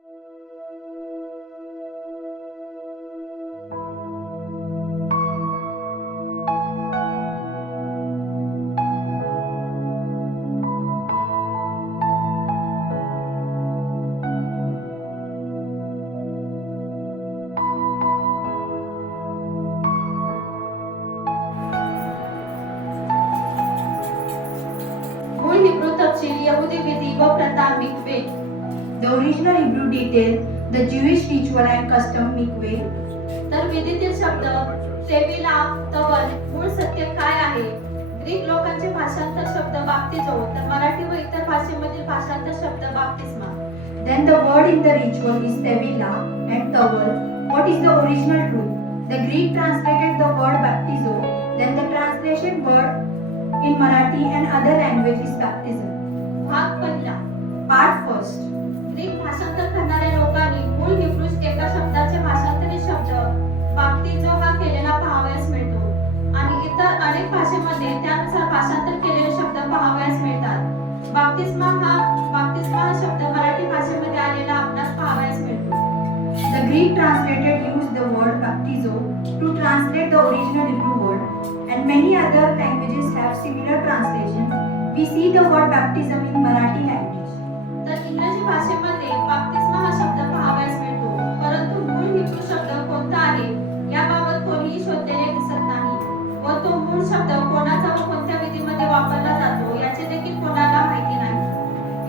मूळ हिब्रू तपशील यहुदी विधी व प्रथा मिक्वे. The original Hebrew detail, the Jewish ritual and custom mikveh. तर विधीतील शब्द तेविला तवल मूळ सत्य काय आहे. ग्रीक लोकांचे भाषांतर शब्द बाप्तिजो तर मराठी व इतर भाषेमधील भाषांतर शब्द बाप्तिस्मा. Then the word in the ritual is tevila and tawal. What is the original truth? The Greek translated the word baptizo, then the translation word in Marathi and other language is baptism. भाग पहिला. Part first. Greek भाषांतर करणाऱ्या लोकांनी मूळ Hebrews एका शब्दाचे भाषांतरित शब्द बाप्तिजो हा केलेला पाहावयास मिळतो आणि इतर अनेक भाषेमध्ये त्यानुसार भाषांतर केलेले शब्द पाहावयास मिळतात. बाप्तिस्मा हा शब्द मराठी भाषेमध्ये आलेला आपणास पाहावयास मिळतो. The Greek translated used the word baptizo to translate the original Hebrew word, and many other languages have similar translation. We see the word baptism in Marathi language. तर इंग्रजी भाषेमध्ये बाप्तिस्मा हा शब्द पाहावयास मिळतो, परंतु मूळ हिब्रू शब्द कोणता आहे याबाबत कोणीही शोधलेले दिसत नाही व तो मूळ शब्द कोणाचा व कोणत्या विधीमध्ये वापरला जातो याचे देखील कोणाला माहिती नाही.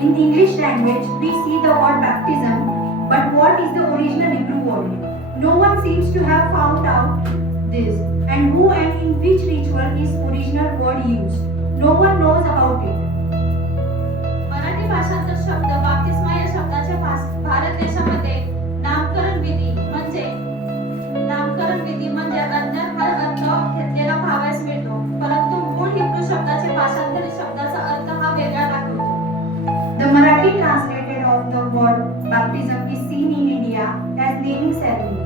In English language, we see the word baptism, but what is the original Hebrew word? No one seems to have found out this, and who and in which ritual is original word used. No one knows about it. Marathi भाषांतर शब्द बाप्तिस्मा या शब्दाच्या भारत देशामध्ये नामकरण विधी म्हणजे अज्ञात हा अर्थ घेतलेला पाहावयास मिळतो, परंतु मूळ हिब्रू शब्दाचे भाषांतरित शब्दाचा अर्थ हा वेगळा दाखवतो. The Marathi translated of the word baptism is seen in India as naming ceremony.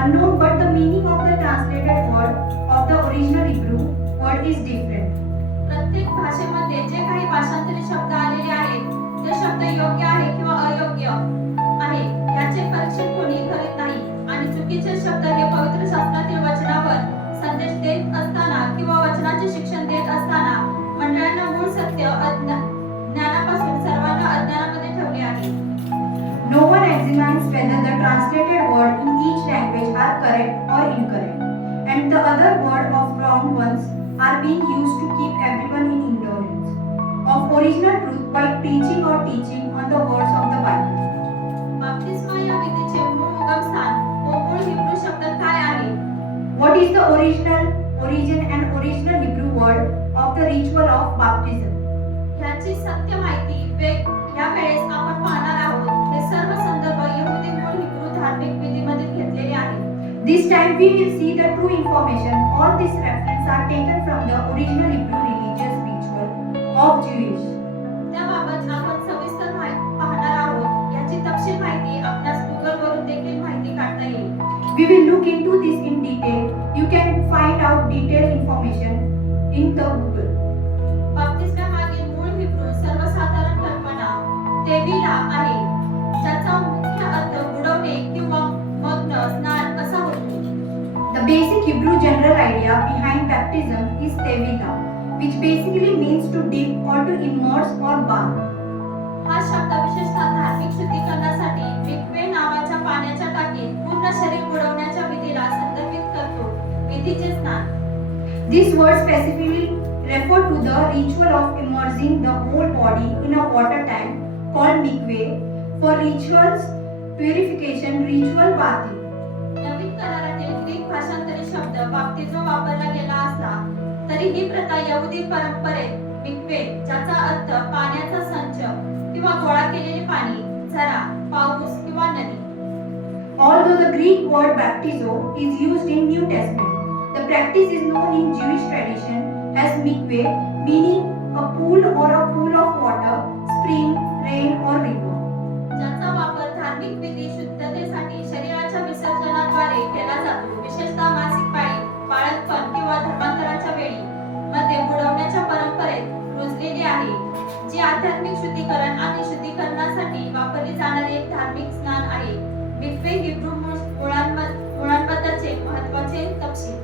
Unknown, but the meaning of the translated word of the original Hebrew word is different. प्रत्येक भाषेमध्ये जे काही भाषांतरित शब्द आलेले आहेत ते शब्द योग्य आहे किंवा अयोग्य आहे याचे परीक्षण कोणी करीत नाही आणि चुकीचे शब्द हे पवित्र शास्त्रातील वचनावर संदेश देत असताना किंवा वचनाचे शिक्षण देत असताना मंडळांना मूळ सत्य ज्ञानापासून सर्वांना अज्ञानामध्ये ठेवले आहे. No one examines whether the translated word in each language are correct or incorrect, and the other word of wrong ones are being used to keep everyone in ignorance of original truth by preaching or teaching on the words of the Bible. बाप्तिस्मा या विधीचे मूळ उगमस्थान व मूळ Hebrew शब्द काय आहे. What is the origin and original Hebrew word of the ritual of baptism? ह्याची सत्य माहिती या वेळेस आपण पाहणार आहोत. हे सर्व संदर्भ यहुदी मूळ हिब्रू धार्मिक विधीमध्ये घेतलेले आहेत. This time we will see the true information. All these references are taken from the original Hebrew religious ritual of Jewish. त्याबाबत आपण सविस्तर पाहणार आहोत. याची तपशील माहिती आपल्यास Google वरून देखील माहिती काढता येईल. We will look into this in detail. You can find out detailed information in the Google. बाप्तिस्म्यामागील मूळ हिब्रू सर्वसाधारण कल्पना तेविला आहे, ज्याचा मुख्य अर्थ बुडवणे किंवा मग्न स्नान असा होतो. The basic Hebrew general idea behind baptism is tevila, which basically means to dip or to immerse or bath. हा शब्द विशेषतः धार्मिक शुद्धीकरणासाठी मिक्वे नावाच्या पाण्याच्या टाकीत पूर्ण शरीर बुडवण्याच्या विधीला संदर्भित करतो. विधीचे स्नान. This word specifically refer to the ritual of immersing the whole body in a water tank called mikveh for rituals purification, ritual bathing. नवीन करारातील ग्रीक भाषांतरित शब्द बाप्तिजो वापरला गेला असला तरी ही प्रथा यहुदी परंपरेत मिक्वे, ज्याचा अर्थ पाण्याचा संच किंवा गोळा केलेले पाणी, झरा, पाऊस किंवा नदी. Although the Greek word baptizo is used in New Testament, the practice is known in Jewish tradition as mikveh, meaning a pool or a pool of water, spring, rain or river. ज्याचा वापर धार्मिक विधी शुद्धतेसाठी शरीराच्या विसर्जनाद्वारे केला जातो, विशेषतः मासिक पाळी, बाळंतपण किंवा धर्मांतराच्या वेळी मध्ये बुडवण्याच्या परंपरेत रुजलेली आहे, जी आध्यात्मिक आध्यात्मिक शुद्धीकरण आणि शुद्धीकरणासाठी वापरली जाणारी एक धार्मिक स्नान आहे. मिक्वे हिब्रू मुळांबद्दलचे महत्त्वाचे तपशील.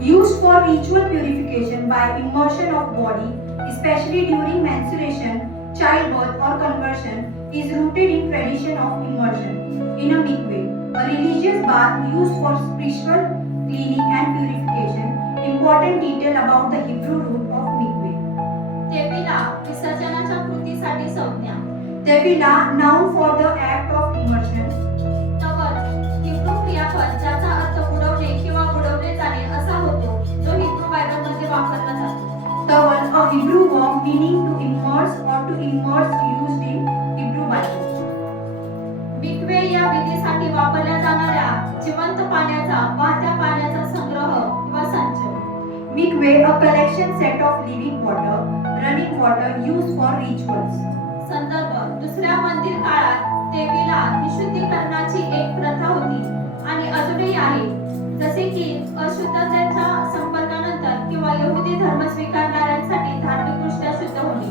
Used for ritual purification by immersion of body, especially during menstruation, childbirth or conversion, is rooted in tradition of immersion in a mikveh, a religious bath used for spiritual cleaning and purification. Important detail about the Hebrew root of mikveh. तेविला विसर्जनाच्या कृतीसाठी संज्ञा. Tevila, noun for the act of immersion. तवर Hebrew क्रियापद ज्याचा अर्थ बुडवणे किंवा बुडवले जाणे असा होतो, जो हिब्रू बायबलमध्ये वापरला जातो. Tawal, a Hebrew verb meaning to immerse or to immerse, used in Hebrew Bible. मिक्वे या विधीसाठी वापरल्या जाणाऱ्या जिवंत पाण्याचा वाहत्या पाण्याचा संग्रह किंवा संच. Mikveh, a collection set of living water, running water used for rituals. संदर्भ दुसऱ्या मंदिर काळात तेविला ही शुद्धीकरणाची एक प्रथा होती आणि अजूनही आहे, जसे की अशुद्धतेच्या संपर्कानंतर किंवा यहुदी धर्म स्वीकारणाऱ्यांसाठी धार्मिकदृष्ट्या शुद्ध होणे.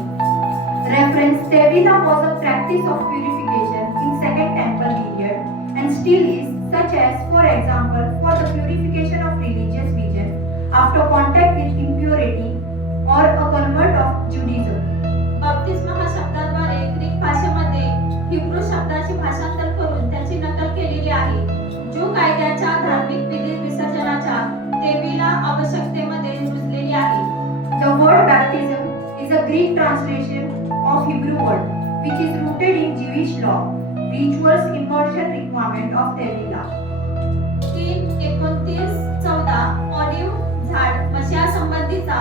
Reference, Tevila was a practice of purification in Second Temple period and still is, such as, for example, for the purification of religious vision after contact with impurity or a convert of Judaism. बाप्तिस्मा हा शब्दाद्वारे Greek भाषेमध्ये Hebrew शब्दाची भाषांतर करून त्याची नकल केलेली आहे, जो कायद्याच्या धार्मिक विधी विसर्जनाच्या तेविला आवश्यकतेमध्ये रुजलेली आहे. The word baptism is a Greek translation of Hebrew word which is rooted in Jewish law, rituals, immersion requirement of Tevila. 3:29-14 olive झाड मशिया संबंधीचा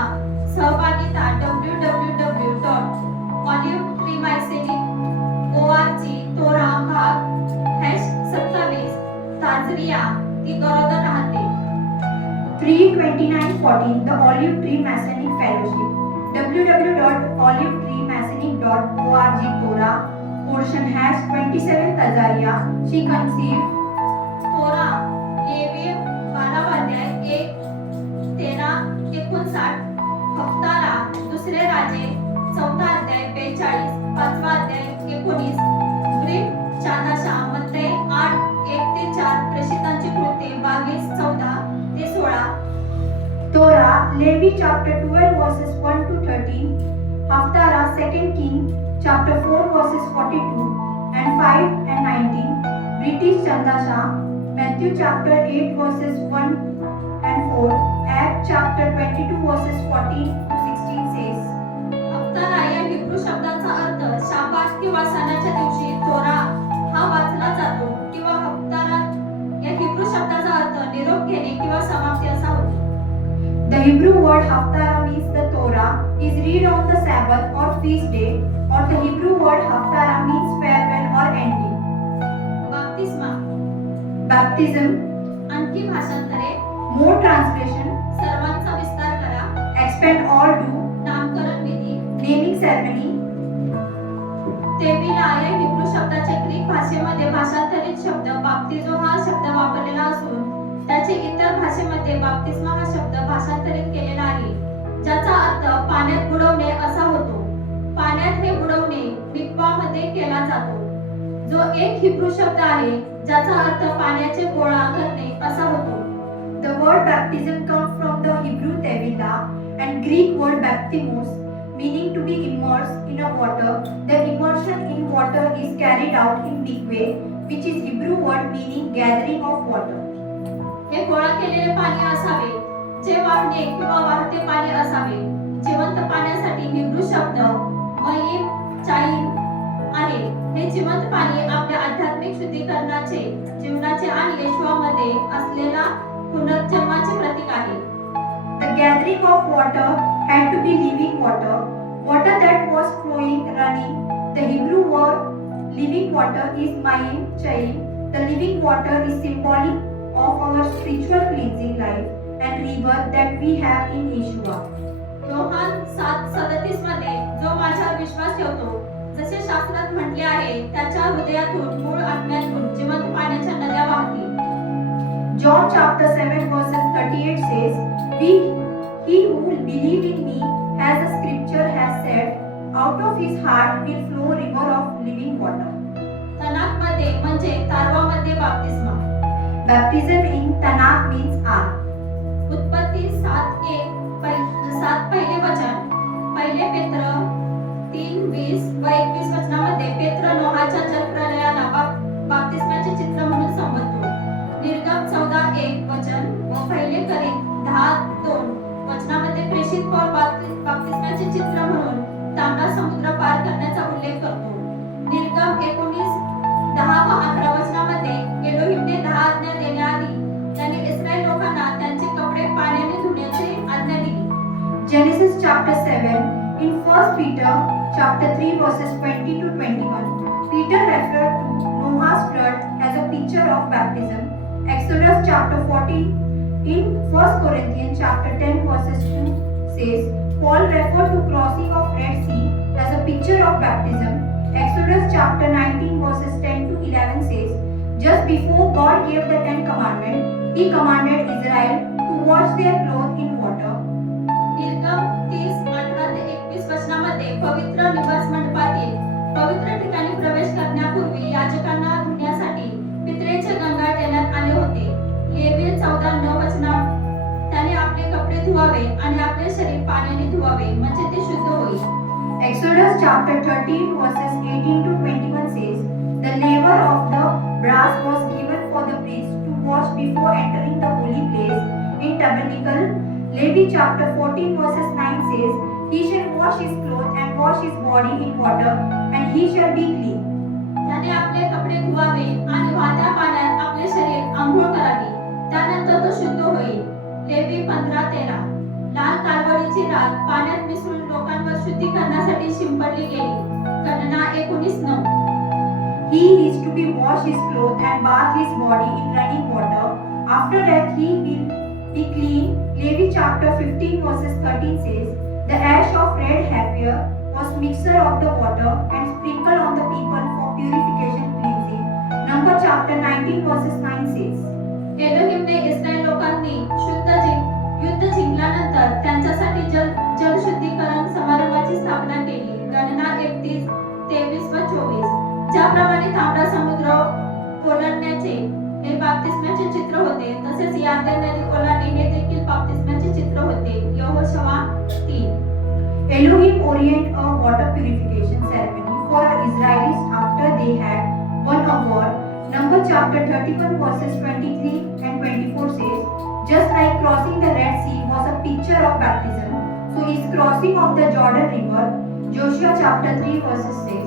सहभागिता www.olivetreemyceline.org तोरा भाग #27 ताजरिया ती गरोदर राहते. 3:29-14 The Olive Tree Masonic Fellowship www.olivetreemasonic.org Torah portion #27 Tazaria she conceived. तोरा levy 12 अध्याय 1:13-59 हफ्तारा दुसरे राजे 4 अध्याय 42 5 अध्याय 19 ग्रीक चांदाशा मध्ये 8:1-4 प्रेषितांची कृत्ये 22:14-16 Torah Levi chapter 12 verses 1-13 Haftarah 2 King chapter 4 verses 42 and 5 and 19 British Chandasha Matthew chapter 8 verses 1 and 4 Acts chapter 22 verses 14-16 says. हफ्तारा या Hebrew शब्दाचा अर्थ शाबात किंवा सणाच्या दिवशी तोरा हा वाचला जातो किंवा हफ्तारा या हिब्रू शब्दाचा अर्थ निरोप घेणे किंवा समाप्ती असा होतो. The Hebrew word Haftarah means the Torah is read on the Sabbath or feast day, or the Hebrew word Haftarah means farewell or ending. बाप्तिस्मा Baptism, आणखी भाषांतरे more translation, सर्वांचा विस्तार करा expand all do, नामकरण विधी. naming ceremony. तेविला या Hebrew शब्दाचे Greek भाषेमध्ये भाषांतरित शब्द बाप्तिझो हा शब्द वापरलेला असून त्याचे इतर भाषेमध्ये बाप्तिस्मा हा शब्द भाषांतरित केलेला आहे, ज्याचा अर्थ पाण्यात बुडवणे असा होतो. पाण्यात हे बुडवणे मिक्वामध्ये केला जातो, जो एक हिब्रू शब्द आहे ज्याचा अर्थ पाण्याचे गोळा करणे असा होतो. The word baptism comes from the Hebrew tevila and Greek word baptimos, meaning to be immersed in a water. The immersion in water is carried out in mikveh, which is Hebrew word meaning gathering of water. हे गोळा केलेले पाणी असावे, जे वाहणे किंवा वाहते पाणी असावे. जिवंत पाण्यासाठी हिब्रू शब्द मयीम चाईम आहे. हे जिवंत पाणी आपल्या आध्यात्मिक शुद्धीकरणाचे, जीवनाचे आणि येशूमध्ये असलेला पुनर्जन्माचे प्रतीक आहे. The gathering of water had to be living water, water that was flowing, running. The Hebrew word living water is mayim chaim. The living water is symbolic of our spiritual cleansing life and rebirth that we have in Yeshua. Yohan 7:37 मध्ये जो माझ्यावर विश्वास ठेवतो, जसे शास्त्रात म्हटले आहे, त्याच्या हृदयातून मूळ आत्म्यातून जिवंत पाण्याच्या नद्या वाहतील. John chapter 7 verses 38 says, He who will believe in me, as the scripture has said, Out of his heart will flow river of living water. तनाकमध्ये म्हणजे तारवामध्ये बाप्तिस्मा. Baptism in Tanakh means ark. उत्पत्ती 7 पहिले वचन, पहिले पेत्र 3:20 व 21 वचनामध्ये पेत्र नोहाच्या जलप्रलयाला बाप्तिस्माचे चित्र म्हणून संबोधतो. निर्गम 14:1 वचन व पहिले करिंथ 10:2 वचनामध्ये प्रेषित पौल बाप्तिस्माचे चित्र म्हणून तांबडा समुद्र पार करण्याचा उल्लेख करतो. निर्गम 19:10 व 11 वचनामध्ये एलोहिमने 10 आज्ञा देण्याआधी त्याने इस्रायल लोकांना त्यांचे कपडे पाण्याने धुण्याची आज्ञा दिली. Genesis chapter 7. In 1 Peter chapter 3 verses 20 to 21, Peter referred to Noah's flood as a picture of baptism. Exodus chapter 14. In 1 Corinthians chapter 10 verses 2 says, Paul referred to crossing of Red Sea as a picture of baptism. Exodus chapter 19 verses 10 to 11 says, just before God gave the 10 commandments, He commanded Israel to wash their clothes in water. निर्गम 30:18 ते 21 वचनामध्ये पवित्र निवास मंडपातील पवित्र ठिकाणी प्रवेश करण्यापूर्वी याजकांना धुण्यासाठी पितळेचे गंगाळ देण्यात आले होते. लेवी 14:9 वचनात त्याने आपले कपडे धुवावे आणि आपले शरीर पाण्याने धुवावे म्हणजे ते शुद्ध होईल. Exodus chapter 13 verses 18 to 21 says, the laver of the brass was given for the priest to wash before entering the holy place in tabernacle. Levi chapter 14 verses 9 says, he shall wash his clothes and wash his body in water and he shall be clean. त्याने आपले कपडे धुवावे आणि वाहत्या पाण्यात आपले शरीर आंघोळ करावी, त्यानंतर तो शुद्ध होईल. लेवी 15:13 लाल कालवडीची राख पाण्यात मिसळून लोकांवर शुद्धीकरणासाठी शिंपडली गेली. गणना 19:9 He is to be wash his clothes and bath his body in running water. After that he will be clean. Levi chapter 15 verses 13 says, the ash of red heifer was mixture of the water and sprinkled on the people for purification cleansing. Number chapter 19 verses 9 says, एलोहिमने Israel लोकांनी युद्ध जिंकल्यानंतर त्यांच्यासाठी जलशुद्धीकरण समारंभाची स्थापना केली. गणना 31:23 व 24 ज्याप्रमाणे तांबडा समुद्र ओलांडण्याचे हे बाप्तिस्माचे चित्र होते, तसेच यार्दन नदी ओलांडणे हे देखील बाप्तिस्माचे चित्र होते. Yehoshua 3. Elohim ordained a water purification ceremony for the Israelites after they had won a war. Number chapter 31 verses 23 and 24 says, just like crossing the Red Sea was a picture of baptism, so is crossing of the Jordan River. Joshua chapter 3 verses 6.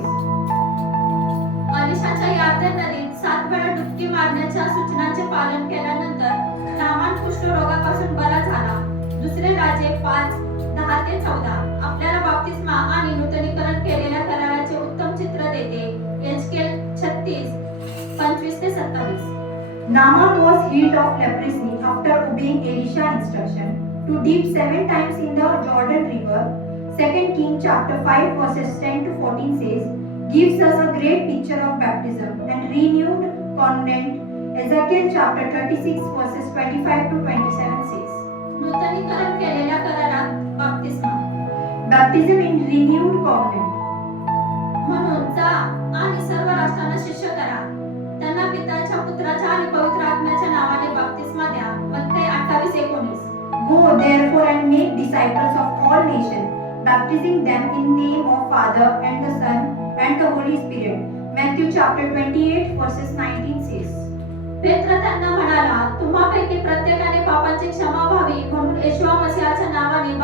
अलिशाच्या यार्दन नदीत 7 वेळा डुबकी मारण्याच्या सूचनांचे पालन केल्यानंतर Naaman कुष्ठरोगापासून बरा झाला. दुसरे राजे 5:10 ते 14 आपल्याला बाप्तिस्मा आणि नूतनीकरण केलेल्या कराराचे उत्तम चित्र देते. एजकेल 36:25 ते 27 Naaman was healed of leprosy after obeying Elisha's instruction to dip 7 times in the Jordan River. 2 Kings chapter 5 verses 10 to 14 says, gives us a great picture of baptism and renewed covenant. Ezekiel chapter 36 verses 25 to 27 says, नूतनीकरण केलेल्या करारात बाप्तिस्मा. baptism in renewed covenant. म्हणून जा आणि सर्व राष्ट्रांना शिष्य करा, त्यांना पित्याच्या पुत्राच्या आणि पवित्र आत्म्याच्या नावाने बाप्तिस्मा द्या. मत्ते 28:19 Go therefore and make disciples of all nations, baptizing them in name of Father and the Son and the Holy Spirit. Matthew chapter 28 verses 19 says, पेत्र त्यांना म्हणाला, तुम्हापैकी प्रत्येकाने पापांची क्षमा व्हावी म्हणून येशूवा मसीहाच्या नावाने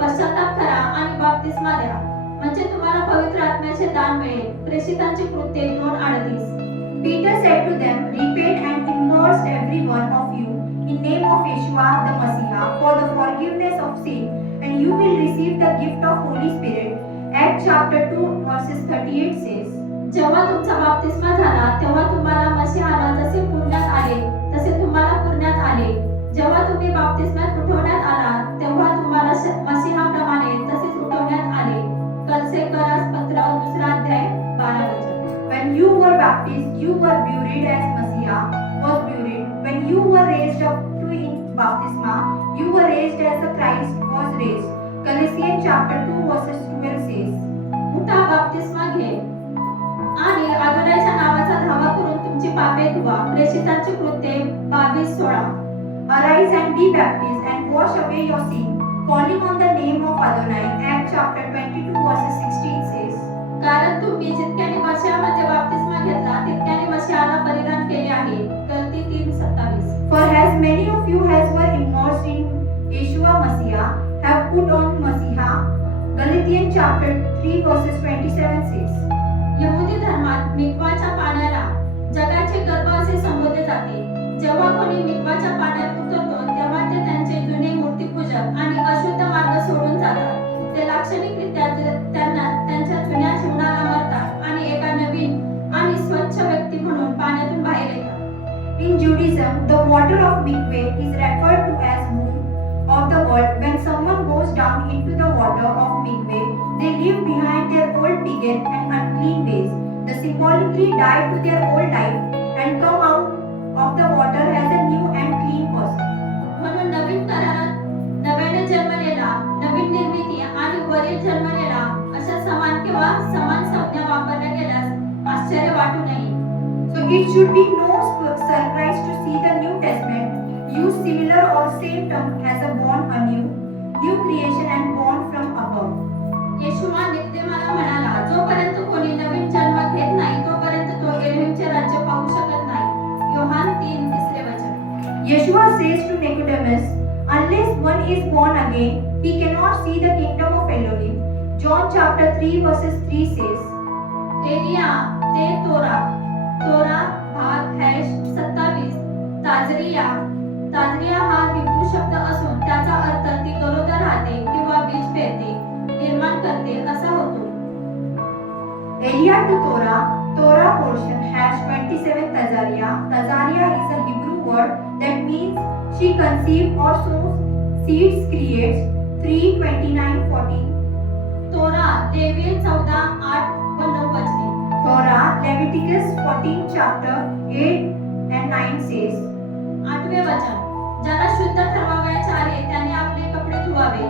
पश्चाताप करा आणि बाप्तिस्मा द्या, म्हणजे तुम्हाला पवित्र आत्म्याचे दान मिळेल. प्रेषितांची कृत्ये 2:38 Peter said to them, repent and immerse every one of you in name of Yeshua the Messiah for the forgiveness of sin, and you will receive the gift of Holy Spirit. Acts chapter 2 verses 38 says, जेव्हा तुमचा बाप्तिस्मा झाला तेव्हा तुम्हाला मसीहाला जसे पुरण्यात आले तसे तुम्हाला पुरण्यात आले. जेव्हा तुम्ही बाप्तिस्मात उठवण्यात आला तेव्हा तुम्हाला मसीहाप्रमाणे तसेच उठवण्यात आले. कलसेकरास पत्र 2:12 when you were baptized, you were buried as Messiah was buried. When you were raised up to in baptisma, you were raised as the Christ was raised. Colossians chapter 2 verses 12 says, उठा बाप्तिस्मा घे आणि अदोनाईच्या नावाचा धावा करून तुमची पापे धुवा. प्रेषितांची कृत्ये 22:16. Arise and be baptized and wash away your sin, calling on the name of Adonai. Acts chapter 22 verses 16 says, कारण तुम्ही जितक्याने मशिहामध्ये बाप्तिस्मा घेतला तितक्याने मशिहाला परिधान केले आहे. गलती 3:27. For as many of you as were immersed in Yeshua Messiah have put on Messiah. Galatians chapter 3 verses 27 says, यहुदी धर्मात मिक्वाच्या पाण्याला जगाचे गर्भ असे संबोधले जाते. जेव्हा कोणी मिक्वाच्या पाण्यात उतरतो तेव्हा ते त्यांचे जुने मूर्तिपूजक आणि अशुद्ध मार्ग सोडून जातात. ते लाक्षणिकरित्या त्यांना त्यांच्या जुन्या जीवनाला मरतात आणि एका नवीन आणि स्वच्छ व्यक्ती म्हणून पाण्यातून बाहेर येतात. In Judaism, the water of mikveh is referred to as womb of the world. When someone goes down into the water of mikveh, they leave behind their old pagan and unclean ways. They symbolically die to their old life and come out of the water as a new and clean person. म्हणून नवीन करारात नव्याने जन्मलेला, नवीन निर्मिती आणि वरील जन्मलेला अशा समान किंवा समान संज्ञा वापरल्या गेल्यास आश्चर्य वाटू नये. So it should be no surprise to see the New Testament use similar or same term as a born anew, new creation and born from above. येशूवा निकोदेमाला म्हणाला, जोपर्यंत कोणी नवीन जन्म घेत नाही तोपर्यंत तो एलोहिमचे राज्य पाहू शकत नाही. Yohan 3:3. Yeshua says to Nicodemus, unless one is born again, he cannot see the kingdom of Elohim. John chapter 3 verses 3 says, Elia ते तोरा, तोरा भाग हॅश 27. ताजरिया हा हिब्रू शब्द असून त्याचा अर्थ ती गरोदर राहते किंवा बीज पेरते, निर्माण करते असा होतो. Elia to Torah portion hash 27 Tazariah. Tazariah is a Hebrew word that means she conceived or sows seeds, creates. 3:29-14. तोरा लेवी 14:8-9 वचने. Torah Leviticus 14 chapter 8 and 9 says, 8वे वचन, ज्याला शुद्ध ठरवावयाचे आहे त्याने आपले कपडे धुवावे,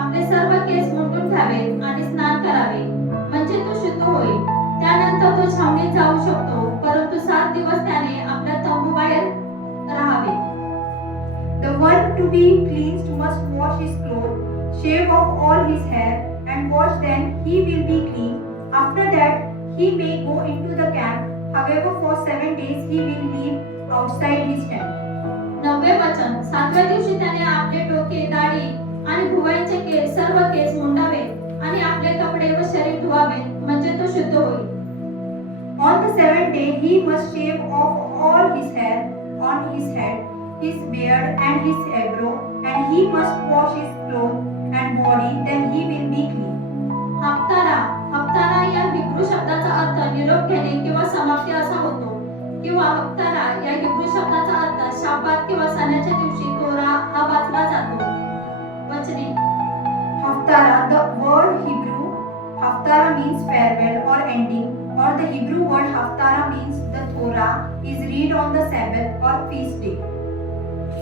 आपले सर्व केस मुंडून घ्यावे आणि स्नान करावे, म्हणजे तो शुद्ध होईल. त्यानंतर तो छावणीत जाऊ शकतो, परंतु 7 दिवस त्याने आपल्या तंबूबाहेर राहावे. the one to be cleansed must wash his clothes, shave off all his hair, and wash, then he will be clean. After that he may go into the camp. However, for 7 days he will live outside his tent. 9वे वचन, 7व्या दिवशी त्याने आपले डोके, दाढी आणि भुवयांचे केस, सर्व केस मुंडावे आणि आपले कपडे व शरीर धुवावे, म्हणजे तो शुद्ध होईल. On the 7th day he must shave off all his hair on his head, his beard and his eyebrow, and he must wash his clothes and body, then he will be clean. हप्तारा या Hebrew शब्दाचा अर्थ निरोप घेणे किंवा समाप्ती असा होतो, किंवा हप्तारा या हिब्रू शब्दाचा अर्थ शाबात किंवा सणाच्या दिवशी तोरा हा वाचला जातो. वचने. Haftarah, the word Hebrew Haftarah means farewell or ending, or the Hebrew word Haftarah means the Torah is read on the Sabbath or feast day.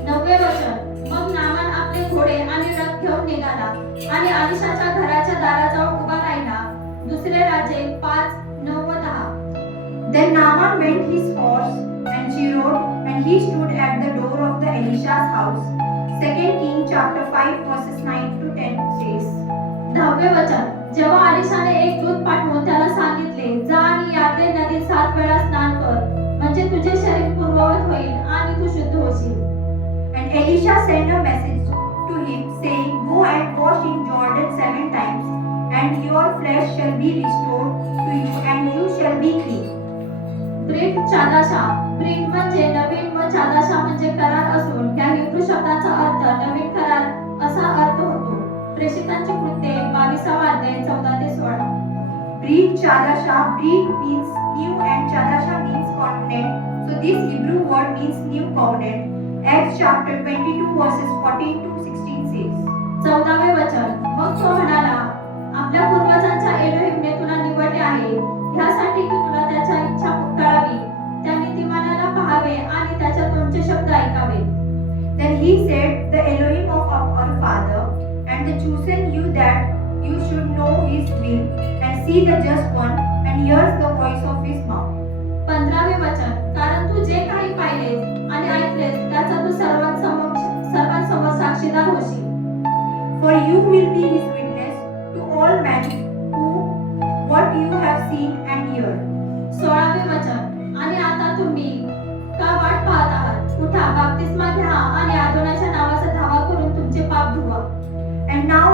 9वे वचन, मग नामान आपले घोडे आणि रथ घेऊन निघाला आणि अलिशाच्या घराच्या दाराजवळ उभा राहिला. दुसरे राजे 5:9-10. Then Naaman went his horse and she rode, and he stood at the door of the Elisha's house. 2 Kings chapter 5 verses 9-10 says, 10वे वचन, जेव्हा अलिशाने एक दूत पाठवून त्याला सांगितले, जा आणि यार्देन नदीत 7 वेळा स्नान कर, म्हणजे तुझे शरीर पूर्ववत होईल आणि तू शुद्ध होशील. And Elisha sent a message to him, saying, go and wash in Jordan 7 times, and your flesh shall be restored to you, and you shall be clean. Breach चादाशा, Breach म्हणजे नवीन व चादाशा म्हणजे करार असून या हिब्रू शब्दाचा अर्थ नवीन करार असा अर्थ होतो. प्रेषितांची कृत्ये 22वा अध्याय 14-16. Brit Chadasha, Brit means new and Chadasha means covenant. So this Hebrew word means new covenant. Acts chapter 22 verses 14-16 says, 14वे वचन, मग तो म्हणाला, आपल्या पूर्वजांच्या एलोहिमने तुला निवडले आहे ह्यासाठी की तुला त्याच्या इच्छा कळावी, त्या नीतिमानाला पाहावे आणि त्याच्या तोंडचे शब्द ऐकावे. Then he said, the Elohim of our father, and the chosen you that you should know his will, and see the just one and hears the voice of his mouth. 15वे वचन, कारण तू जे काही पाहिलेस आणि ऐकलेस त्याचा तू सर्वांसमोर साक्षीदार होशील. For you will be his witness to all men who what you have seen and heard. 16वे वचन, आणि आता तुम्ही का वाट पाहत आहात? उठा, बप्तिस्मा घ्या आणि आदोनाच्या नावाचा धावा करून तुमचे पाप धुवा. And now,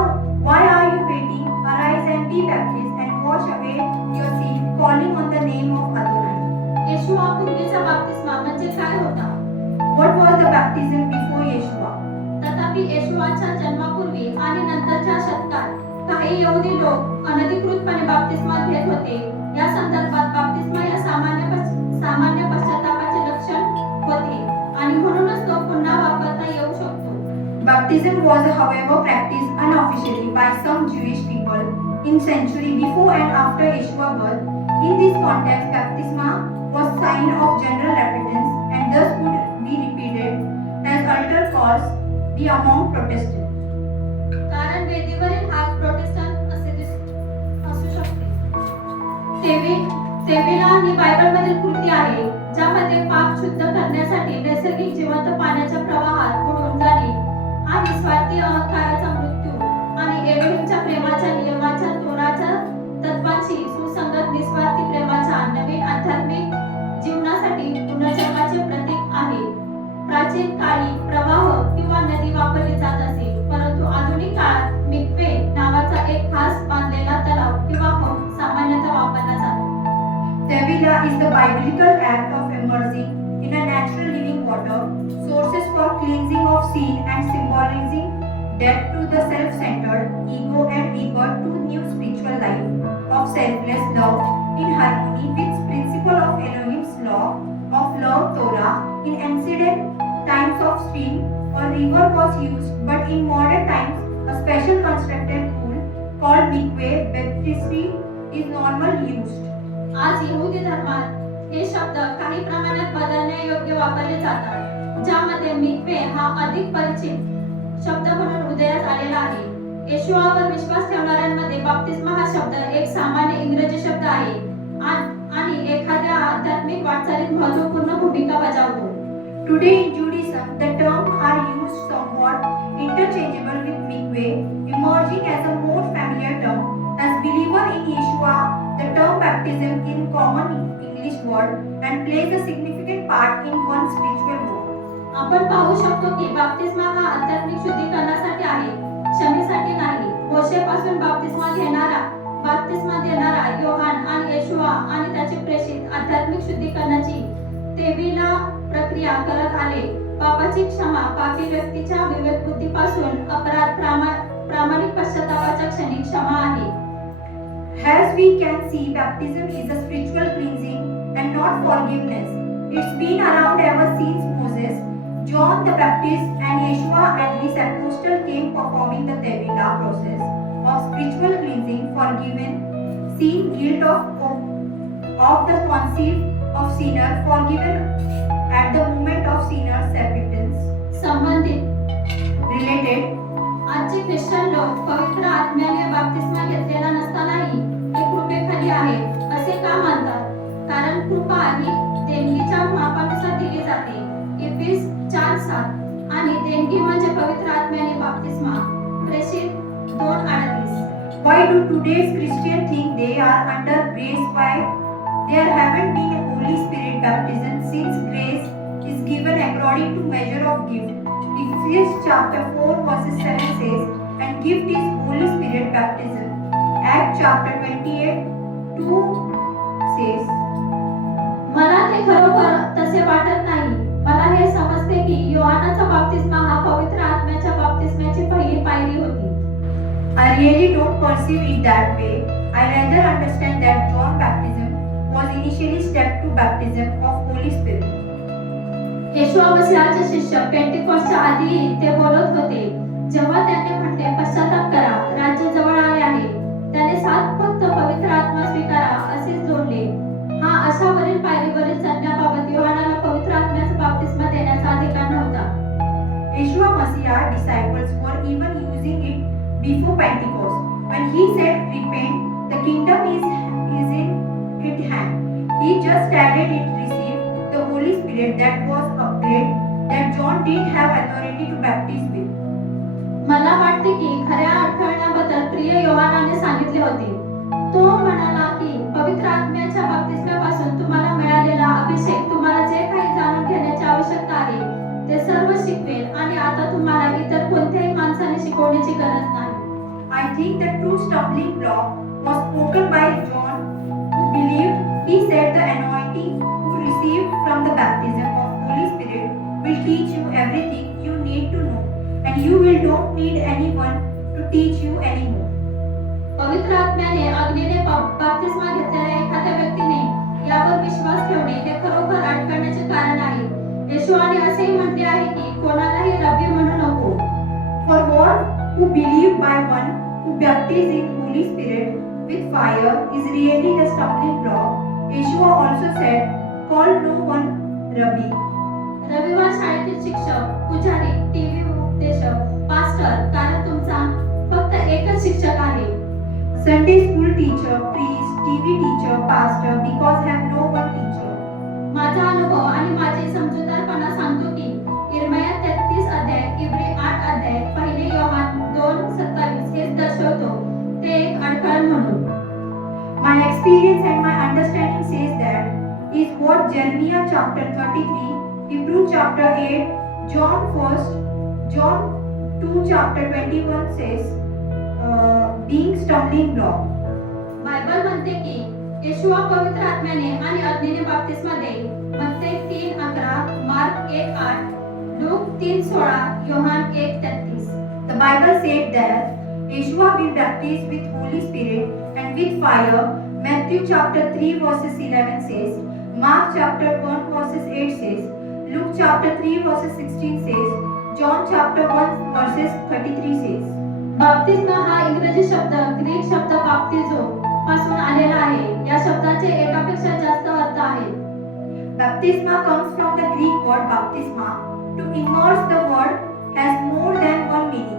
why are you waiting? Arise and be baptized and wash away your sin, calling on the name of Adonai. येशूआ पूर्वीचा बप्तिस्मा म्हणजे काय होता? What was the baptism before Yeshua? तथापि येशूआच्या जन्मापूर्वी आणि नंतरच्या शतकात काही यहुदी लोक अनधिकृतपणे बप्तिस्मा घेत होते. या संदर्भात बप्तिस्मा या सामान्य पश्चात्तापाचे लक्षण होते आणि म्हणूनच तो पुन्हा वापरता येऊ शकतो. Baptism was, however, practiced unofficially by some Jewish people in century before and after Yeshua's birth. In this context, baptisma was sign of general repentance and thus would be repeated as altar calls be among Protestants. कारण वेदीवरील हात Protestant असू शकते. तेविला ही बायबलमधील कृती आहे ज्यामध्ये पाप शुद्ध करण्यासाठी नैसर्गिक जिवंत पाण्याच्या प्रवाहात बुडून जाणे आणि स्वार्थी अहंकाराचा मृत्यू आणि एलोहिमच्या प्रेमाच्या नियमाच्या तोराच्या तत्वांशी सुसंगत निस्वार्थी प्रेमाच्या नवीन आध्यात्मिक जीवनासाठी पुनर्जन्माचे प्रतीक आहे. प्राचीन काळी प्रवाह किंवा नदी वापरली जात असे, परंतु आधुनिक काळात मिक्वे नावाचा एक खास बांधलेला तलाव किंवा हौद सामान्यतः वापरला जातो. Tevila is the biblical act of immersing in a natural living water, sources for cleansing of sin and symbolizing death to the self-centered ego and rebirth to new spiritual life of selfless love in harmony with principle of Elohim's law of love Torah. In ancient times of stream or river was used, but in modern times a special constructed pool called mikveh baptistry is normally used. आज यहुदी धर्मात हे शब्द काही प्रमाणात बदलण्यायोग्य वापरले जातात, ज्यामध्ये मिक्वे हा अधिक परिचित शब्द म्हणून उदयास आलेला आहे. येशूआवर विश्वास ठेवणाऱ्यांमध्ये बप्तिस्मा हा शब्द एक सामान्य इंग्रजी शब्द आहे आणि एखाद्या आध्यात्मिक वाटचालीत महत्त्वपूर्ण भूमिका बजावतो. Today in Judaism, the terms are used somewhat interchangeable with mikveh, emerging as a more familiar term. As believer in Yeshua, the term baptism is common English word and plays a significant part in one's spiritual walk. आपण पाहू शकतो की बप्तिस्मा हा आध्यात्मिक शुद्धीकरणासाठी आहे, क्षमेसाठी नाही. मोशेपासून बप्तिस्मा देणारा योहान आणि येशूआ आणि त्याचे प्रेषित आध्यात्मिक शुद्धीकरणाची तेविला प्रक्रिया करत आले. पापाची क्षमा पापी व्यक्तीच्या विवेकबुद्धीपासून अपराध प्रामाणिक पश्चात्तापाच्या क्षणी क्षमा आहे. As we can see, baptism is a spiritual cleansing and not forgiveness. It's been around ever since Moses, John the Baptist, and Yeshua and his apostle came performing the Tevila process of spiritual cleansing, forgiven sin, guilt of the conceit of sinner, forgiven at the moment of sinner's repentance. संबंधित Related, आजचे Christian लोक पवित्र आत्म्याने बप्तिस्मा घेतलेला नसतानाही ते कृपेखाली आहेत असे का मानतात? कारण कृपा ही देणगीच्या मापानुसार दिली जाते. इफिस 4:7 आणि देणगी म्हणजे पवित्र आत्म्याने बप्तिस्मा. प्रेषित 2:38. why do today's Christians think they are under grace? Why there haven't been a Holy Spirit baptism since grace is given according to measure of gift? Ephesians chapter 4 verses 7 says, and gift is Holy Spirit baptism. Acts chapter 28:2 says, मला ते खरोखर तसे वाटत नाही. मला हे समजते की योहानाचा बप्तिस्मा हा पवित्र आत्म्याच्या बप्तिस्म्याची पहिली पायरी होती. I really don't perceive it that way. I rather understand that John baptism was initially step to baptism of Holy Spirit. येशूआ मसीहाचे शिष्य पेंटिकॉस्टच्या आधी ते बोलत होते, जेव्हा त्यांनी म्हटले पश्चाताप करा, राज्य जवळ आले आहे. त्याने सात फक्त पवित्र आत्मा स्वीकारा असे जोडले. हा अशा वरील पायरीवरील चढण्याबाबत योहानाला पवित्र आत्म्याचा बप्तिस्मा देण्याचा अधिकार नव्हता. Yeshua Messiah disciples were even using it before Pentecost. When he said, repent, the kingdom is hand. He just added it received the Holy Spirit that was upgrade that John didn't have authority to baptize with. मला वाटते की खऱ्या अडखळण्याबद्दल प्रिय योहानाने सांगितले होते. तो म्हणाला की पवित्र आत्म्याच्या बाप्तिस्म्यापासून तुम्हाला मिळालेला अभिषेक तुम्हाला जे काही जाणून घेण्याची आवश्यकता आहे ते सर्व शिकवेल आणि आता तुम्हाला इतर कोणत्याही माणसाने शिकवण्याची गरज नाही. I think the true stumbling block was spoken by John, who believed. He said the anointing who received from the baptism of Holy Spirit will teach you everything you need to know, and you will don't need anyone to teach you anymore. पवित्र आत्म्याने अग्नीने बाप्तिस्मा घेतलेल्या एखाद्या व्यक्तीने यावर विश्वास ठेवणे हे खरोखर अडकण्याचे कारण आहे. येशूने असेही म्हटले आहे की कोणालाही रब्बी म्हणू नको. For one who believe by one who baptize in Holy Spirit with fire is really the stumbling block. Yeshua also said, call no one Rabbi. रविवार शाळेतील शिक्षक, पुजारी, टीव्ही उपदेशक, पास्टर, कारण तुमचा फक्त एकच शिक्षक आहे. Sunday school teacher, priest, TV teacher, pastor, because have no one teacher. माझा अनुभव आणि माझी समजूतदारपणा सांगतो की इर्मया 33 अध्याय, इब्री 8 अध्याय, पहिले योहान 2:27 हेच दर्शवतो ते एक अडखळ म्हणून. My experience and my understanding says that is what Jeremiah chapter 33, Hebrew chapter 8, John 2 chapter 21 says, being stumbling block. Bible म्हणते की येशूवा पवित्र आत्म्याने आणि अग्नीने बाप्तिस्मा देईल. मत्ते 3:11, मार्क 1:8, लूक 3:16, योहान 1:33. The Bible said that Yeshua will baptize with Holy Spirit and with fire. Matthew chapter 3 verses 11 says, Mark chapter 1 verses 8 says, Luke chapter 3 verses 16 says, John chapter 1 verses 33 says. बाप्तिस्मा हा इंग्रजी शब्द Greek शब्द बाप्तिझो पासून आलेला आहे. या शब्दाचे एकापेक्षा जास्त अर्थ आहेत. Baptisma comes from the Greek word baptisma. To immerse the word has more than one meaning.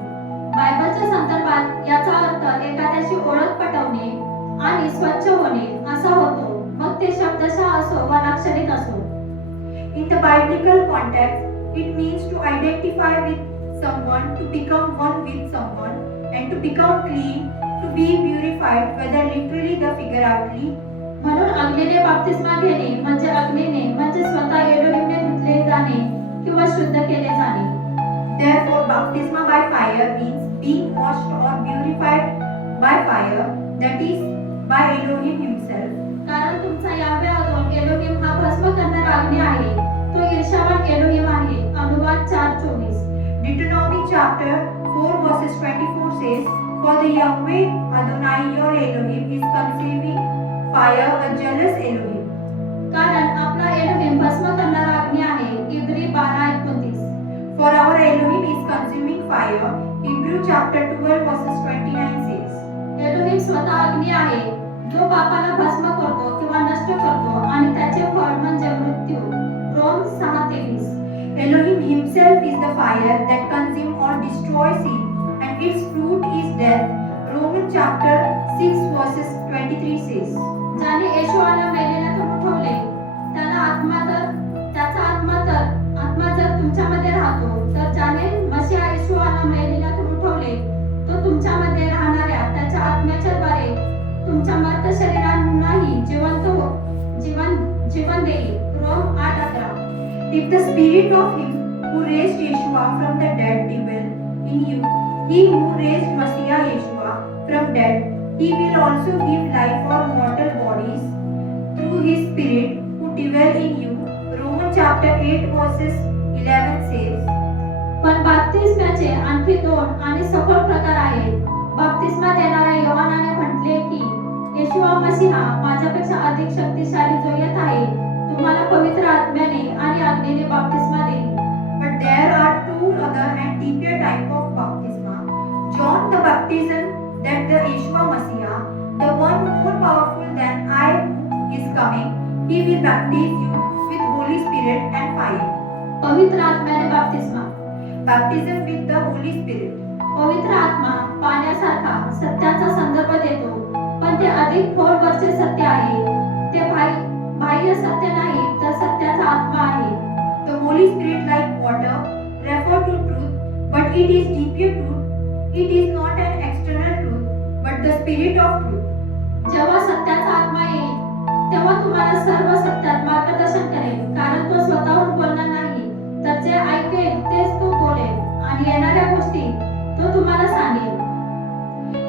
बायबलच्या संदर्भात याचा अर्थ एखाद्याशी ओळख पटवणे आणि स्वच्छ होणे असा होतो, मग ते शब्दशः असो वा लाक्षणिक असो. In the biblical context, it means to identify with someone, to become one with someone, and to become clean, to be purified, whether literally or figuratively. म्हणून अग्नीने बाप्तिस्मा घेणे म्हणजे अग्नीने म्हणजे स्वतः एलोहिमने धुतले जाणे किंवा शुद्ध केले जाणे. Therefore, baptisma by fire means being washed or purified by fire, that is, by Elohim himself. कारण तुमचा यावे अदोन एलोहिम हा भस्म करणारा अग्नी आहे. तो ईर्ष्यावान एलोहिम आहे. अनुवाद 4:24. Deuteronomy chapter 4 verses 24 says, For the Yahweh Adonai your Elohim is consuming fire, a jealous Elohim. कारण आपला एलोहिम भस्म करणारा अग्नी आहे. इब्री 12:29. For our Elohim is consuming fire, Hebrew chapter 12 verses 29 says. Elohim स्वतः अग्नी आहे जो पापाला भस्म करतो किंवा नष्ट करतो आणि त्याचे फळ म्हणजे मृत्यू. Rome 6:23. Elohim himself is the fire that consumes or destroys sin, and its fruit is death. Romans chapter 6 verses 23 says. ज्याने येशूला मेलेल्यातून उठवले त्याचा आत्मा जर तुमच्यामध्ये राहतो, तर ज्याने मसीहा येशूला मेलेल्यातून उठवले तो तुमच्यामध्ये राहणाऱ्या त्याच्या आत्म्याच्या द्वारे तुमच्या मर्त शरीरांनाही जीवन देईल. Rome 8:11. If the spirit of him who raised Yeshua from the dead dwell in you, he who raised Messiah Yeshua from dead, he will also give life for mortal bodies through his spirit who dwell in you. Romans chapter 8 verses 11 says. पण बाप्तिस्म्याचे आणखी 2 आणि सखोल प्रकार आहेत. बाप्तिस्मा देणाऱ्या योहानाने म्हटले की येशूवा मसीहा माझ्यापेक्षा अधिक शक्तिशाली जो येत आहे तुम्हाला पवित्र आत्म्याने आणि अग्नीने बाप्तिस्मा देईल. But there are 2 other and deeper type of baptisma. John the baptism that the Yeshua Messiah, the one more powerful than I is coming, he will baptize you with Holy Spirit and fire. पवित्र आत्म्याने बाप्तिस्मा. Baptism with the Holy Spirit. पवित्र आत्मा पाण्यासारखा सत्याचा संदर्भ देतो, पण ते अधिक खोलवरचे सत्य आहे. ते बाह्य सत्य नाही तर सत्याचा आत्मा आहे. The Holy Spirit, like water, refer to truth, but it is deeper truth. It is not an external truth, but the Spirit of truth. जेव्हा सत्याचा आत्मा येईल तेव्हा तुम्हाला सर्व सत्यात मार्गदर्शन करेल, कारण तो स्वतःहून बोलणार नाही, तर जे ऐकेल तेच तो बोलेल आणि येणाऱ्या गोष्टी तो तुम्हाला सांगेल.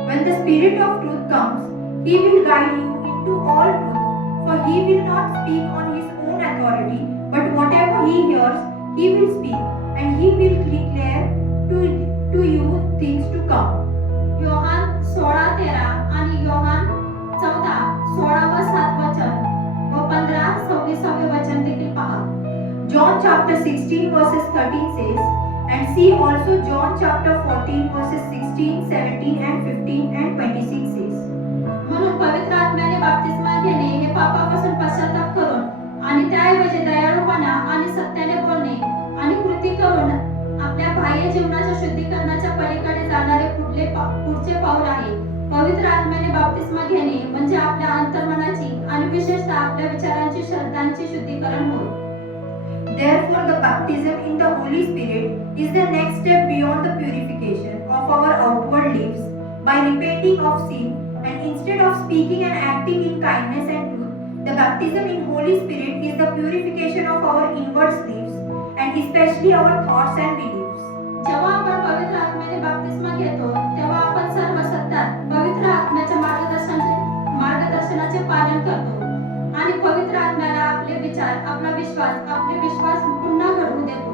When the Spirit of truth comes, He will guide you into all truth, for He will not speak on His own authority, but whatever He hears, He will speak, and He will declare to you things to come. Yohan 16:13 आणि योहान 14:16-7 वचन व 15-26 वचन देखील पहा. John chapter 16 verses 13 says, and see also John chapter 14 verses 16, 17 and 15 and 26 says. म्हणून पवित्र आत्म्याने बाप्तिस्मा घेणे हे पापापासून पश्चाताप करून आणि त्याऐवजी दयाळूपणा आणि सत्याने बोलणे आणि कृती करून आपल्या बाह्य जीवनाच्या शुद्धीकरणाच्या पलीकडे जाणारे पुढचे पाऊल आहे. पवित्र आत्म्याने बाप्तिस्मा घेणे म्हणजे आपल्या अंतर्मनाची आणि विशेषतः आपल्या विचारांची श्रद्धांची शुद्धीकरण होय. Therefore, the baptism in the Holy Spirit is the next step beyond the purification of our outward lives by repenting of sin, and instead of speaking and acting in kindness and truth, the baptism in Holy Spirit is the purification of our inward lives and especially our thoughts and beliefs. जेव्हा आपण पवित्र आत्म्याने बाप्तिस्मा घेतो तेव्हा आपण सर्व सत्यात पवित्र आत्म्याच्या मार्गदर्शनाचे पालन करतो आणि पवित्र आत्म्याला आपले विचार, आपले विश्वास पुन्हा घडवू देतो.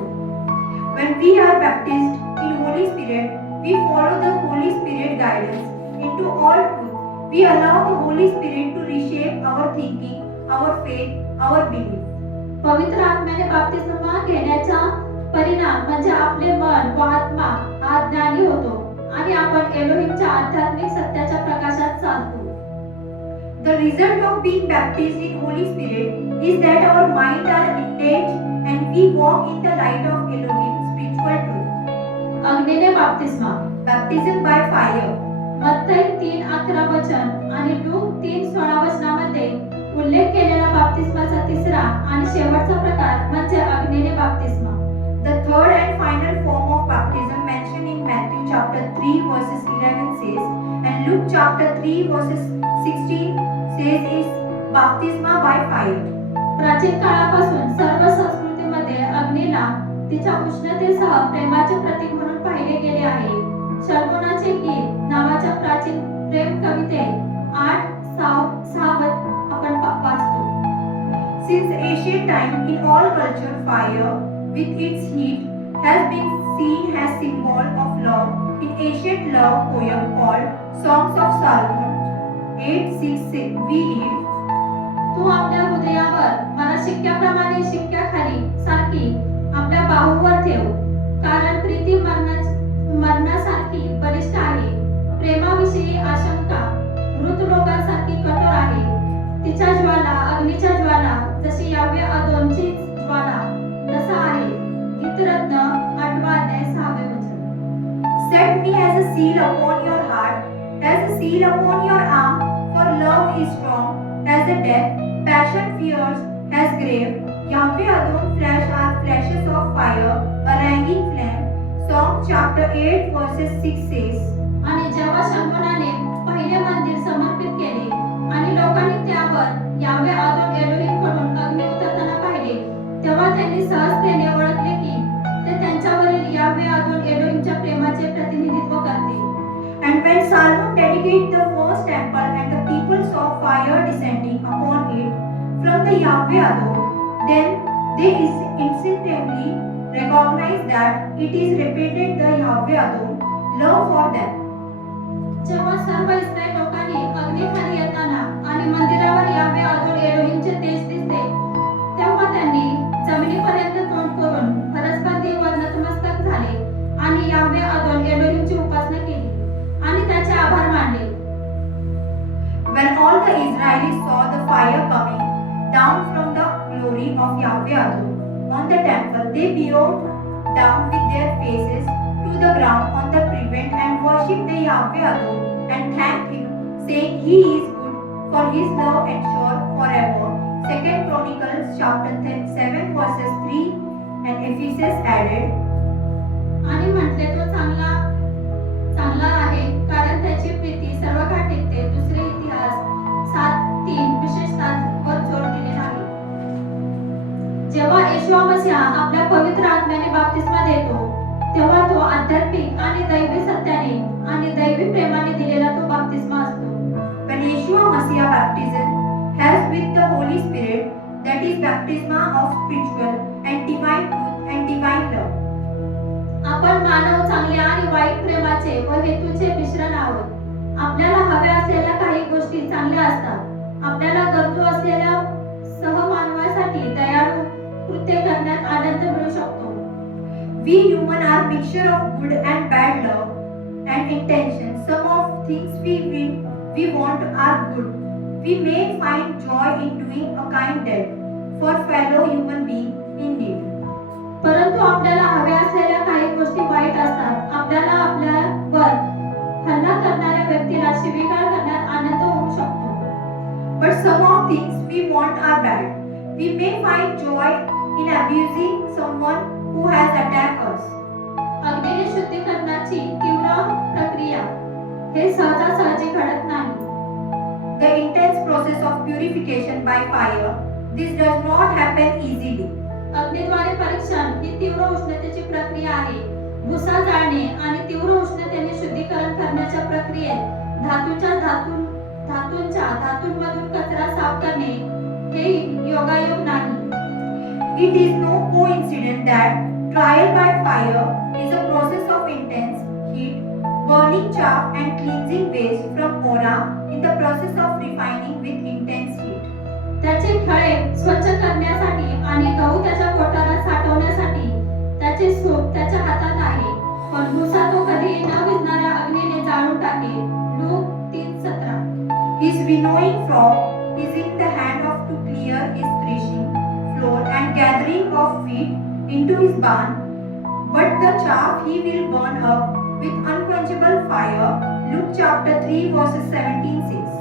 When we are baptized in Holy Spirit, we follow the Holy Spirit guidance into all truth. We allow the Holy Spirit to reshape our thinking, our faith, our belief. पवित्र आत्म्याने बाप्तिस्मा घेण्याचा परिणाम म्हणजे आपले मन व आत्मा हा ज्ञानी होतो आणि आपण एलोहिमच्या आध्यात्मिक सत्याच्या प्रकाशात चालतो. The result of being baptized in Holy Spirit is that our minds are engaged and we walk in the light of Elohim spiritual truth. अग्नीने बाप्तिस्मा. Baptism by fire. मत्तई 3:11 वचन आणि लूक 3:16 वचनामध्ये उल्लेख केलेला बाप्तिस्माचा तिसरा आणि शेवटचा प्रकार म्हणजे अग्नीने बाप्तिस्मा. The third and final form of baptism mentioned in Matthew chapter 3 verses 11 says, and Luke chapter 3 verses 16 says is baptisma by fire. प्राचीन काळापासून सर्व संस्कृतीमध्ये अग्नीला तिच्या उष्णतेसह प्रेमाचे प्रतीक म्हणून पाहिले गेले आहे. शल्मोनाचे गीत नावाच्या प्राचीन प्रेम कवितेत 8:6 आपण वाचतो. Since ancient time, in all culture, fire with its heat has been seen as symbol of love. In ancient love poem called Songs of Solomon 8:6 we read, तू आपल्या हृदयावर मला शिक्क्याप्रमाणे शिक्क्याखाली सारखी आपल्या बाहूवर ठेव, कारण प्रीती मरणासारखी बलिष्ठ आहे, प्रेमाविषयी आशंका मृत लोकांसारखी कठोर आहे. तिच्या ज्वाला अग्नीच्या ज्वाला जशी यावे अदोनची ज्वाला तसा आहे. गीतरत्न 8:6 वचन. Set me as a seal upon your heart, as a seal upon your arm, for love is strong as the death, passion fierce as grave. Yahweh Adon flash are flashes of fire, a raging flame. Psalm chapter 8 verses 6 says, आणि जेव्हा शल्मोनाने पहिले मंदिर समर्पित केले आणि लोकांनी त्यावर यावे आदोन एलोहिमकडून अग्नी उतरताना पाहिले, तेव्हा त्यांनी सहजतेने ओळखले की ते त्यांच्यावरील यावे आदोन एलोहिमच्या प्रेमाचे प्रतिनिधित्व करते. And when Solomon dedicated the first temple and the people saw fire descending upon it from the Yahweh Adon, then they instinctively recognized that it is repeated the Yahweh Adon love for them. जेव्हा सर्व Israel लोकांनी अग्नीखाली येताना आणि मंदिरावर यावे आदोन एलोहिमचे तेज दिसले, तेव्हा त्यांनी जमिनीपर्यंत तोंड करून फरसबंदीवर नतमस्तक झाले आणि यावे आदोन एलोहिमची उपासना केली आणि त्याचे आभार मानले. When all the Israelites saw the fire coming down from the glory of Yahweh Adon on the temple, they bowed down with their faces to the ground on the pavement and worshipped the Yahweh Adon and thanked him, saying, He is good, for his love endures forever. 2 Chronicles chapter 7 verses 3 and Ephesians added. आणि म्हटले तो चांगला आहे कारण त्याची प्रीती सर्व काळ टिकते. दुसरे इतिहास 7:3 विशेषतः वर जोर दिलेला आहे. जेव्हा येशू मसीह आपल्या पवित्र आत्म्याने बाप्तिस्मा देतो तेव्हा तो आध्यात्मिक आणि दैवी सत्याने आणि दैवी प्रेमाने दिलेला तो बाप्तिस्मा असतो. When Yeshua Messiah baptism has with the Holy Spirit, that is baptisma of spiritual and divine truth and divine love. आपण मानव चांगले आणि वाईट प्रेमाचे व हेतूचे मिश्रण आहोत. आपल्याला हव्या असलेल्या काही गोष्टी चांगल्या असतात. आपल्याला गरजू असलेल्या सहमानवासाठी दयाळू कृत्य करण्यात आनंद मिळू शकतो. We human are mixture of good and bad love and intention. Some of things we want are good. We may find joy in doing a kind deed for fellow human being in need. परंतु आपल्याला हव्या असलेल्या काही गोष्टी वाईट असतात. आपल्याला आपल्यावर हल्ला करणाऱ्या व्यक्तीला शिवीगाळ करण्यात आनंद होऊ शकतो. But some of things we want are bad. We may find joy in abusing someone who has attacked us. अग्नीने शुद्धीकरणाची तीव्र प्रक्रिया हे सहजासहजी घडत नाही. The intense process of purification by fire, this does not happen easily. अग्नीद्वारे परीक्षण ही तीव्र उष्णतेची प्रक्रिया आहे. भुसा जाळणे आणि तीव्र उष्णतेने शुद्धीकरण करण्याच्या प्रक्रियेत धातूंमधून कचरा साफ करणे हे योगायोग नाही. It is no coincidence that trial by fire is a process of intense heat, burning chaff and cleansing waste from ora in the process of refining with intense heat. त्याचे खळे स्वच्छ करण्यासाठी आणि गहू त्याच्या कोठारात साठवण्यासाठी त्याचे सूप त्याच्या हातात आहे. पण भुसा तो कधीही न विझणाऱ्या अग्नीने जाळून टाकेल. Look 3:17. His winnowing fork is in the hand of to clear his threshing floor and gathering of wheat into his barn, but the chaff he will burn up with unquenchable fire. Luke chapter 3 verses 17 says.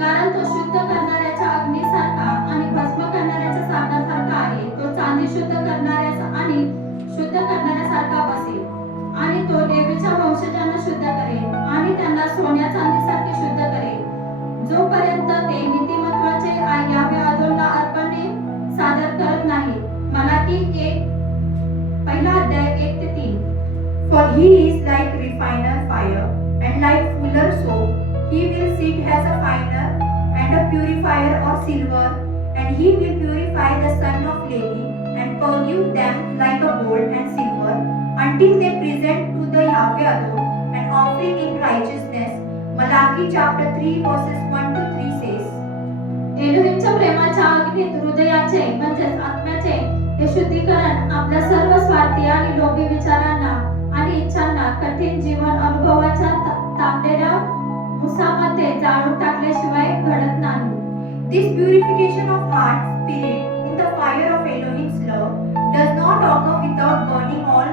कारण तो शुद्ध करणाऱ्याच्या अग्नीसारखा आणि भस्म करणाऱ्याच्या साधनासारखा आहे. तो चांदी शुद्ध करणाऱ्याचा आणि शुद्ध करणाऱ्यासारखा बसेल आणि तो लेवीच्या वंशजांना शुद्ध करेल आणि त्यांना सोन्या चांदीसारखे शुद्ध करेल जोपर्यंत ते नीतिमत्वाचे यावे अदोलला अर्पणे सादर करत नाही. Malachi 1:1-3. For he is like refiner fire and like fuller soap. He will sit as a finer and a purifier of silver, and he will purify the son of Levi and purge them like a gold and silver, until they present to the Yahweh Adon an offering in righteousness. Malachi chapter 3 verses 1-3 says. एलोहिमच्या प्रेमाच्या अग्नीत हृदयाचे म्हणजेच आत्म्याचे हे शुद्धीकरण आपल्या सर्व स्वार्थी आणि लोभी विचारांना आणि इच्छांना कठीण जीवन अनुभवाच्या तापलेल्या मुसामध्ये जाळून टाकल्याशिवाय घडत नाही. This purification of heart, spirit in the fire of Elohim's love does not occur without burning all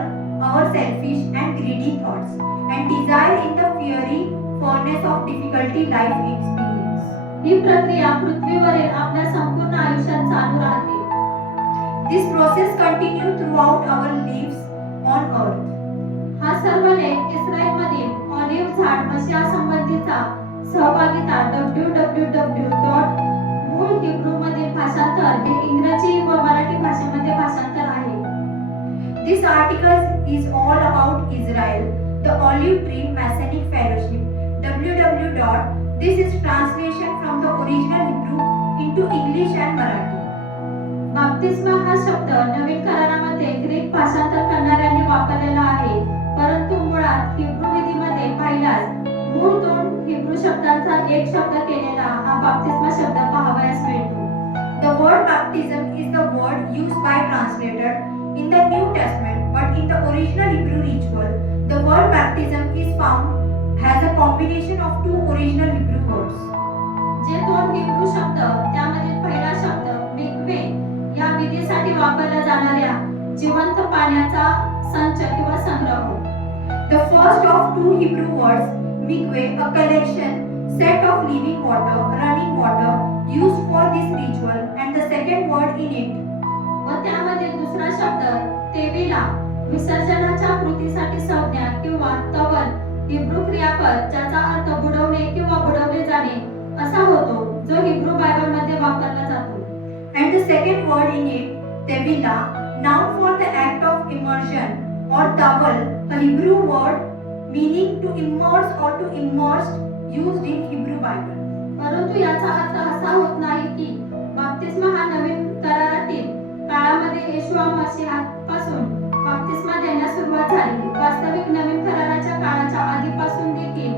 our selfish and greedy thoughts and desire in the fiery furnace of difficulty life experience. ही प्रक्रिया पृथ्वीवरील आपल्या संपूर्ण आयुष्यात चालू राहते. This process continues throughout our lives on earth. हा सर्व लेख इस्रायलमधील ऑलिव्ह झाड मशिहा संबंधीचा सहभागिता www.मूळ हिब्रू मधील भाषांतर हे इंग्रजी व मराठी भाषेमध्ये भाषांतर आहे. This article is all about Israel, the Olive Tree Masonic Fellowship. This is translation from the original Hebrew into English and Marathi. बाप्तिस्मा हा शब्द नवीन करारामध्ये ग्रीक भाषांतर करणाऱ्यांनी वापरलेला आहे. परंतु मुळात हिब्रू विधीमध्ये पाहिल्यास मूळ 2 हिब्रू शब्दांचा एक शब्द केलेला हा बाप्तिस्मा शब्द पाहावयास मिळतो. The word baptism is the word used by translator in the New Testament, but in the original Hebrew ritual, the word baptism is found as a combination of 2 original Hebrew words. जे 2 Hebrew शब्द त्यामधील पहिला शब्द मिक्वे या विधीसाठी वापरल्या जाणाऱ्या जिवंत पाण्याचा संच किंवा संग्रह. The first of 2 Hebrew words, mikveh, a collection, set of living water, running water used for this ritual, and the second word in it व त्यामध्ये दुसरा शब्द तेविला विसर्जनाच्या कृतीसाठी संज्ञा किंवा तवल हिब्रू क्रियापद ज्याचा अर्थ बुडवणे किंवा बुडवले जाणे असा होतो जो हिब्रू बायबलमध्ये वापरला जातो. and the second word in it, tevila, noun for the act of immersion or tawal, a Hebrew word meaning to immerse or to immersed, used in Hebrew Bible. परंतु याचा अर्थ असा होत नाही की बाप्तिस्मा हा नवीन करारातील काळामध्ये येशूआ मसीहापासून बाप्तिस्मा देण्यास सुरुवात झाली. वास्तविक नवीन कराराच्या काळाच्या आधीपासून देखील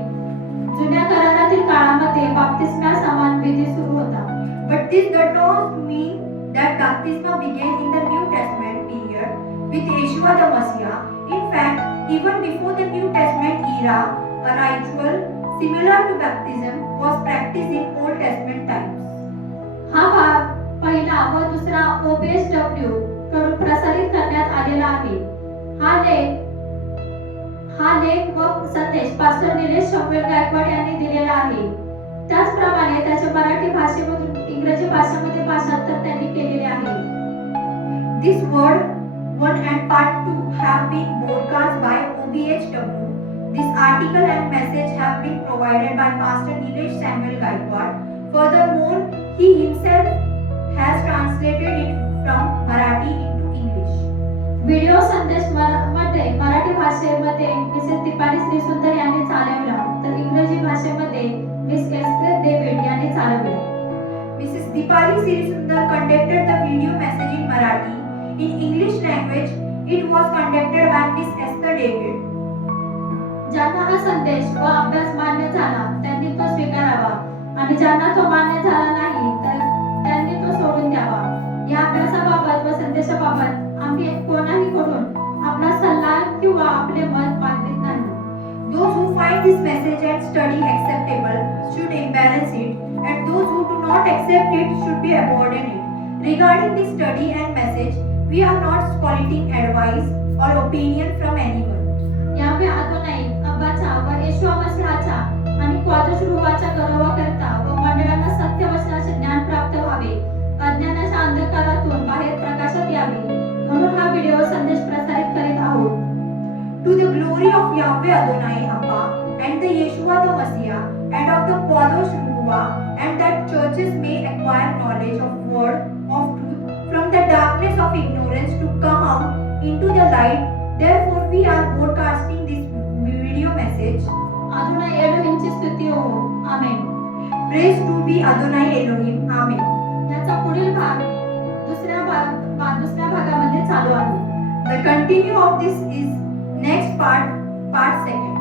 जुन्या करारातील काळामध्ये बाप्तिस्मा समान विधी सुरू होता. But this does not mean that baptism began in the New Testament period with Yeshua the Messiah. In fact, even before the New Testament era, a ritual similar to baptism was practiced in Old Testament times. हा भाग पहिला व दुसरा OBSW कडून प्रसारित करण्यात आलेला आहे. हा लेख व संदेश पास्टर निलेश शंभर गायकवाड यांनी दिलेला आहे. त्याचप्रमाणे त्याचे मराठी भाषेमधून इंग्रजी भाषेमध्ये भाषांतर त्यांनी केलेले आहे. This word 1 and part 2 have been broadcast by OBHW. This article and message have been provided by Pastor Nilesh Samuel Gaikwad. Furthermore, he himself has translated it from Marathi into English. Video संदेश मध्ये मराठी भाषेमध्ये Mrs Deepali श्रीसुंदर यांनी चालवला तर इंग्रजी भाषेमध्ये miss Esther David यांनी चालवला. Mrs. Dipali Sirisundar conducted the video message in Marathi. In English language, it was conducted by Miss Esther David. ज्यांना हा संदेश व अभ्यास मान्य झाला त्यांनी तो स्वीकारावा आणि ज्यांना तो मान्य झाला नाही तर त्यांनी तो सोडून द्यावा. या अभ्यासाबाबत व संदेशाबाबत आम्ही कोणाहीकडून आपला सल्ला किंवा आपले मत मागित नाही. Those who find this message and study acceptable should embrace it, and those who do not accept it should be abandon it. Regarding this study and message, we are not soliciting advice or opinion from anyone. यावे अदोनाई अब्बाचा व येशूआ मसीहाचा आणि क्वाद्रस रुहाच्या गौरवाकरता व मंडळांना सत्य वचनाचे ज्ञान प्राप्त व्हावे, अज्ञानाच्या अंधकारातून बाहेर प्रकाशात यावे म्हणून हा व्हिडिओ संदेश प्रसारित करीत आहोत. To the glory of Yahweh Adonai Abba and the Yeshua the Messiah and of the Kadosh Ruah, and that churches may acquire knowledge of word of truth from the darkness of ignorance to come out into the light. Therefore we are broadcasting this video message. अदोनाई एलोहिमची स्तुती हो. आमेन. Praise to be Adonai Elohim. Amen. याचा पुढील भाग दुसऱ्या भागामध्ये चालू आहे. The continue of this is next part second.